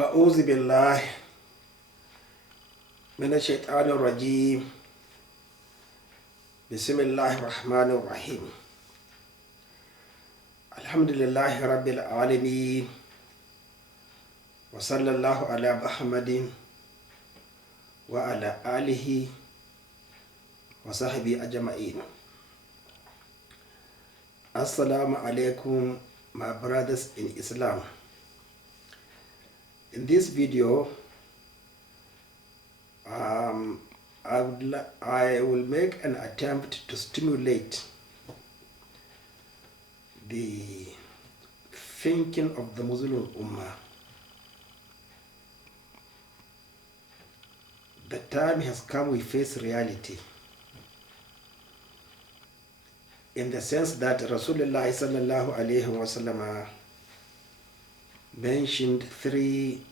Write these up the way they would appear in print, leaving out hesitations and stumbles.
أعوذ بالله من الشيطان الرجيم. بسم الله الرحمن الرحيم. الحمد لله رب العالمين، وصلى الله على محمد وعلى آله وصحبه أجمعين. Assalamu alaikum, my brothers in Islam. In this video, I will make an attempt to stimulate the thinking of the Muslim Umma. The time has come we face reality, in the sense that Rasulullah sallallahu alaihi wasallam mentioned 3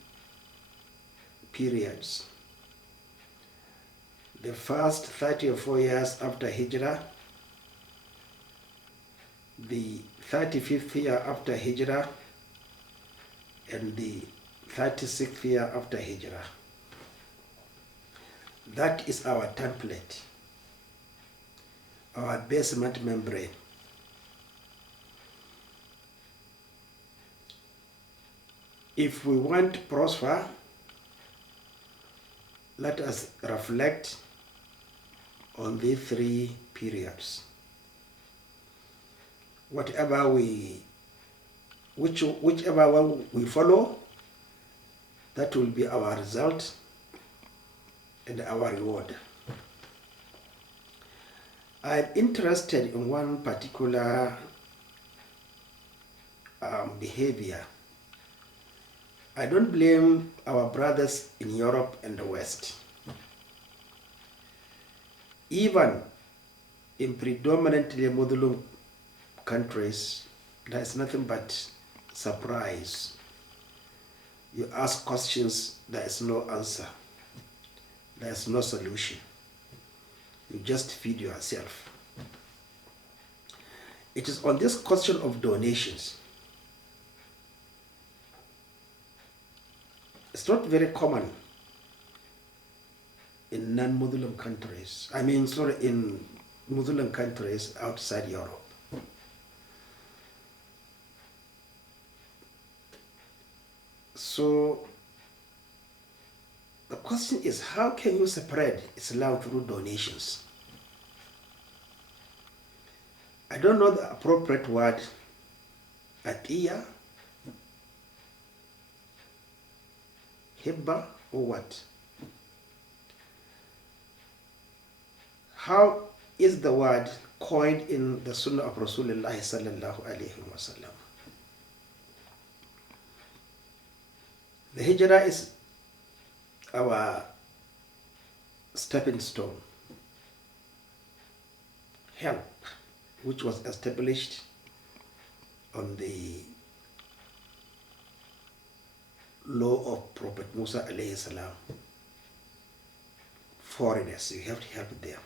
periods. The first 34 years after Hijra, the 35th year after Hijra, and the 36th year after Hijra. That is our template, our basement membrane. If we want to prosper, let us reflect on these 3 periods. Whichever one we follow, that will be our result and our reward. I'm interested in one particular behavior. I don't blame our brothers in Europe and the West. Even in predominantly Muslim countries, there is nothing but surprise. You ask questions, there is no answer. There is no solution. You just feed yourself. It is on this question of donations. It's not very common in non-Muslim countries. In Muslim countries outside Europe. So the question is, how can you spread Islam through donations? I don't know the appropriate word, atiyah, hibba, or what? How is the word coined in the Sunna of Rasulullah sallallahu alaihi wasallam? The Hijra is our stepping stone, help, which was established on the law of Prophet Musa alayhi salam. Foreigners, you have to help them.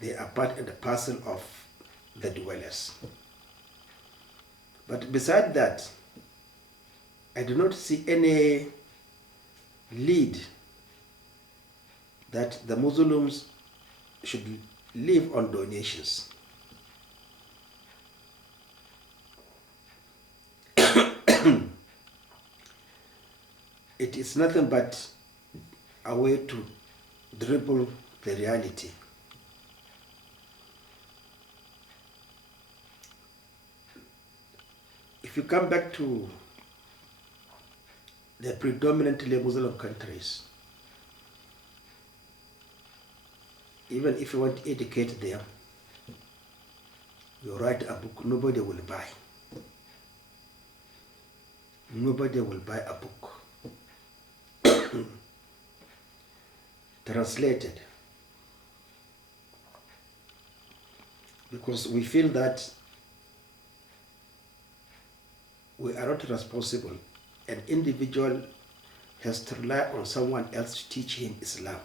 They are part and parcel of the dwellers. But beside that, I do not see any lead that the Muslims should live on donations. It is nothing but a way to dribble the reality. If you come back to the predominantly Muslim countries, even if you want to educate them, you write a book, nobody will buy. Nobody will buy a book translated, because we feel that we are not responsible. An individual has to rely on someone else to teach him Islam.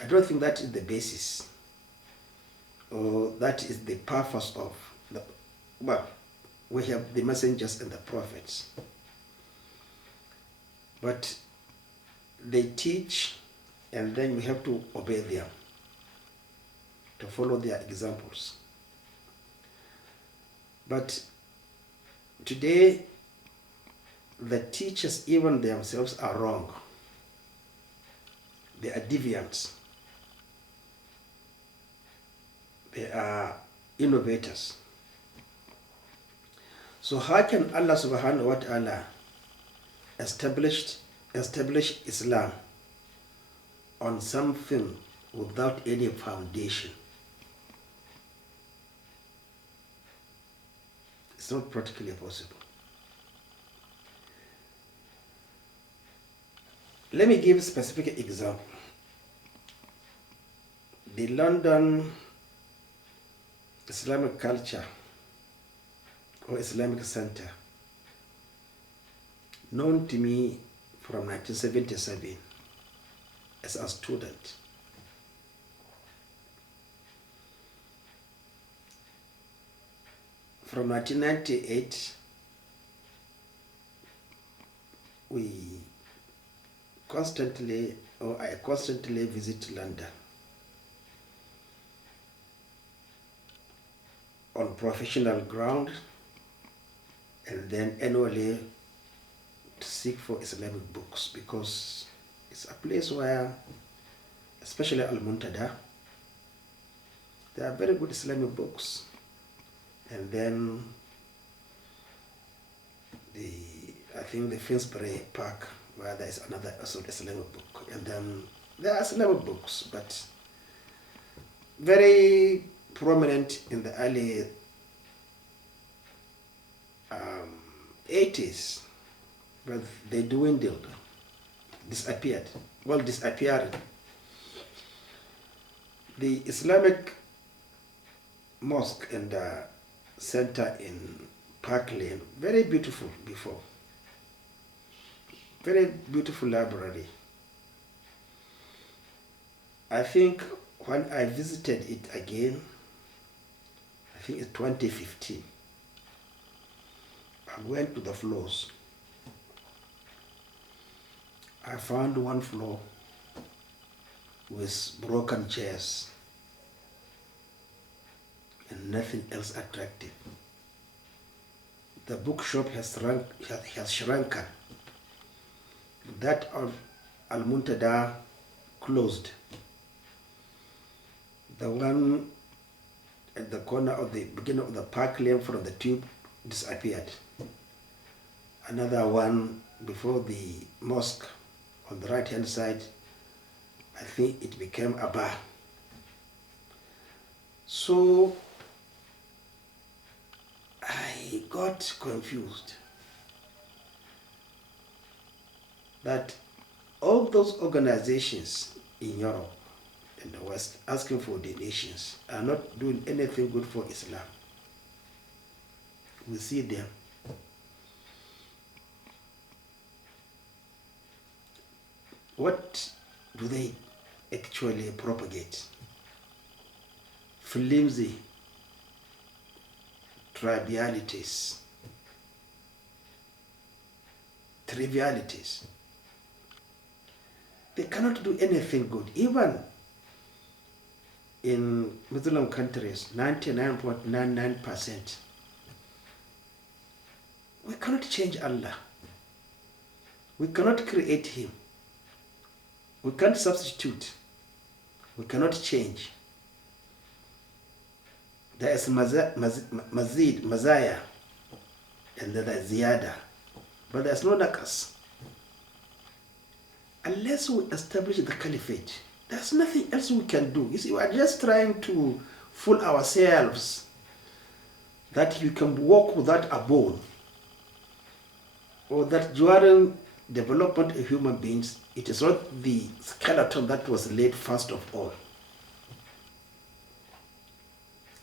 I don't think that is the basis, or that is the purpose of the, well, we have the messengers and the prophets. But they teach, and then we have to obey them, to follow their examples. But today, the teachers even themselves are wrong. They are deviants. They are innovators. So how can Allah subhanahu wa ta'ala establish Islam on something without any foundation? It's not practically possible. Let me give a specific example. The London Islamic Culture or Islamic Center, known to me from 1977 as a student. From 1998, I constantly visit London on professional ground, and then annually to seek for Islamic books, because it's a place where, especially Al-Muntada, there are very good Islamic books. And then I think the Finsbury Park, where there is another Islamic book. And then there are Islamic books, but very prominent in the early 80s, but they dwindled, disappeared. Well, disappearing. The Islamic mosque and center in Park Lane, very beautiful before. Very beautiful library. I think when I visited it again, I think it's 2015, I went to the floors. I found one floor with broken chairs and nothing else attractive. The bookshop has shrunken. That of Al-Muntada closed. The one at the corner of the beginning of the Park Lane from the tube disappeared. Another one before the mosque on the right hand side, I think it became a bar. So I got confused that all those organizations in Europe and the West asking for donations are not doing anything good for Islam. We see them. What do they actually propagate? Flimsy trivialities. They cannot do anything good. Even in Muslim countries, 99.99%, we cannot change Allah. We cannot create Him. We can't substitute. We cannot change. There is mazid, mazaya, and there is ziyada. But there's no nakas. Unless we establish the caliphate, there's nothing else we can do. You see, we are just trying to fool ourselves that you can walk without a bone, or that during development of human beings, it is not the skeleton that was laid first of all.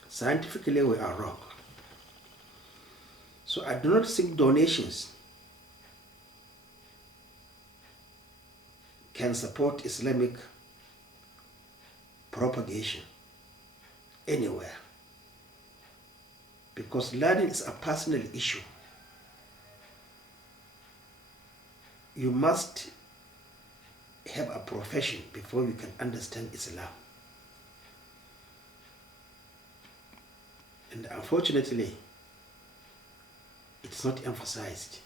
Scientifically, we are wrong. So I do not seek donations can support Islamic propagation anywhere. because learning is a personal issue. You must have a profession before you can understand Islam. And unfortunately, it's not emphasized.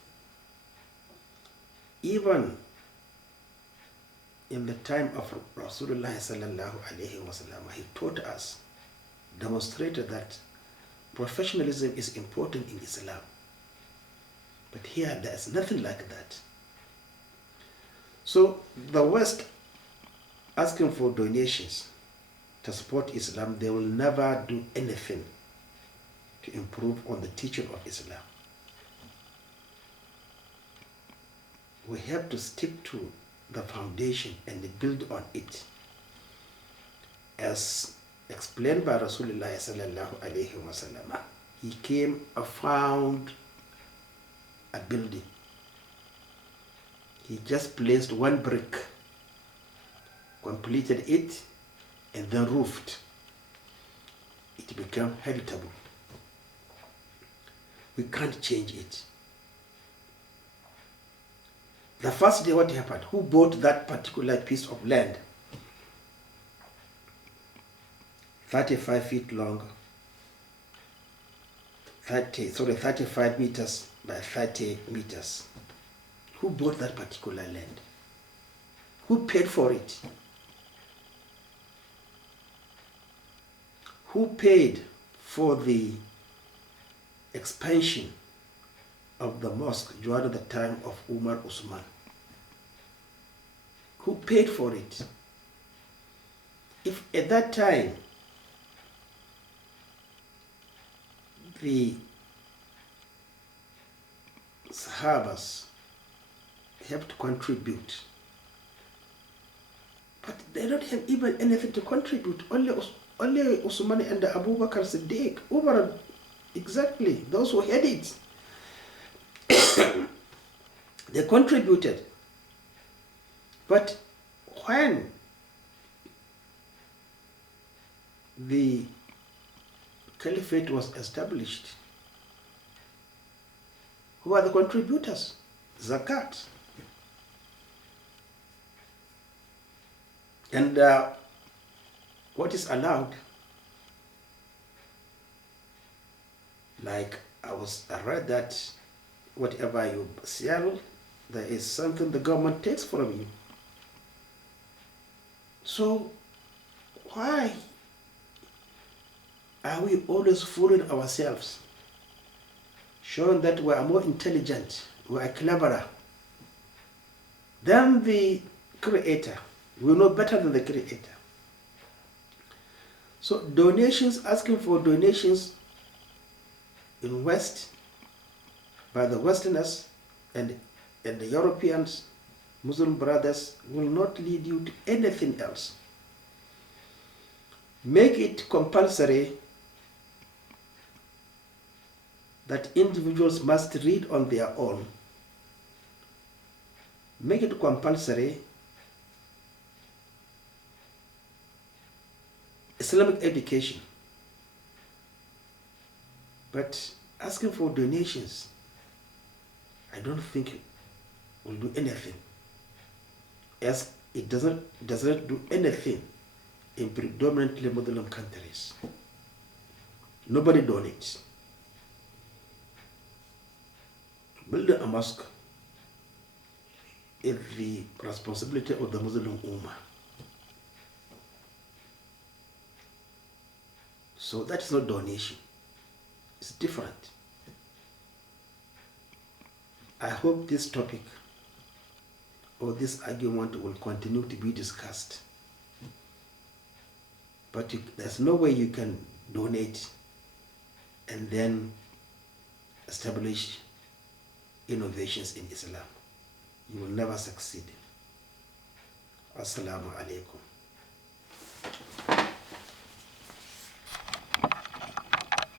Even in the time of Rasulullah sallallahu alaihi wasallam, he taught us, demonstrated that professionalism is important in Islam. But here, there is nothing like that. So the West asking for donations to support Islam, they will never do anything to improve on the teaching of Islam. We have to stick to the foundation and build on it. As explained by Rasulullah sallallahu alaihi wasallam, he came and found a building. He just placed one brick, completed it, and then roofed. It became habitable. We can't change it. The first day, what happened? Who bought that particular piece of land? 35 feet long, 35 meters by 30 meters. Who bought that particular land? Who paid for it? Who paid for the expansion of the mosque during the time of Umar Usman? Who paid for it? If at that time the Sahabas have to contribute, but they don't have even anything to contribute. Only Usman and Abu Bakr Siddiq, Umar, exactly, those who had it. They contributed. But when the caliphate was established, who are the contributors? Zakat. And what is allowed? Like I read that whatever you sell, there is something the government takes from you. So why are we always fooling ourselves, showing that we are more intelligent, we are cleverer than the Creator? We know better than the Creator. So donations, asking for donations in West by the Westerners and the Europeans, Muslim brothers, will not lead you to anything else. Make it compulsory that individuals must read on their own. Make it compulsory Islamic education. But asking for donations, I don't think will do anything, as it doesn't do anything in predominantly Muslim countries. Nobody donates. Building a mosque is the responsibility of the Muslim Umma. So that's not donation. It's different. I hope this topic or this argument will continue to be discussed. But there's no way you can donate and then establish innovations in Islam. You will never succeed. Assalamu alaikum.